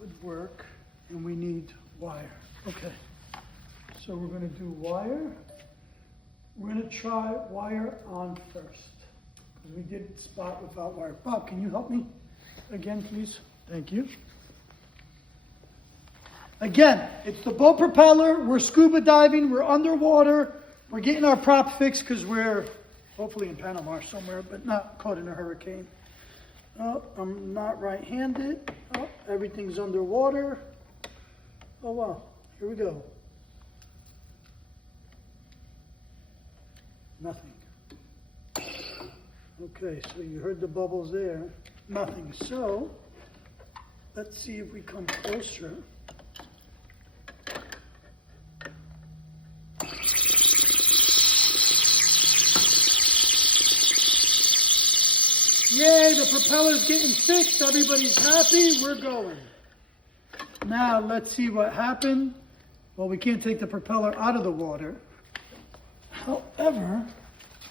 would work, and we need wire. Okay, so we're gonna do wire. We're gonna try wire on first, because we did spot without wire. Bob, can you help me again, please? Thank you. Again, it's the boat propeller. We're scuba diving. We're underwater. We're getting our prop fixed because we're hopefully in Panama somewhere, but not caught in a hurricane. Oh, I'm not right-handed. Oh, everything's underwater. Oh, wow. Here we go. Nothing. Okay, so you heard the bubbles there. Nothing. So, let's see if we come closer. Yay, the propeller's getting fixed. Everybody's happy. We're going. Now, let's see what happened. Well, we can't take the propeller out of the water. However,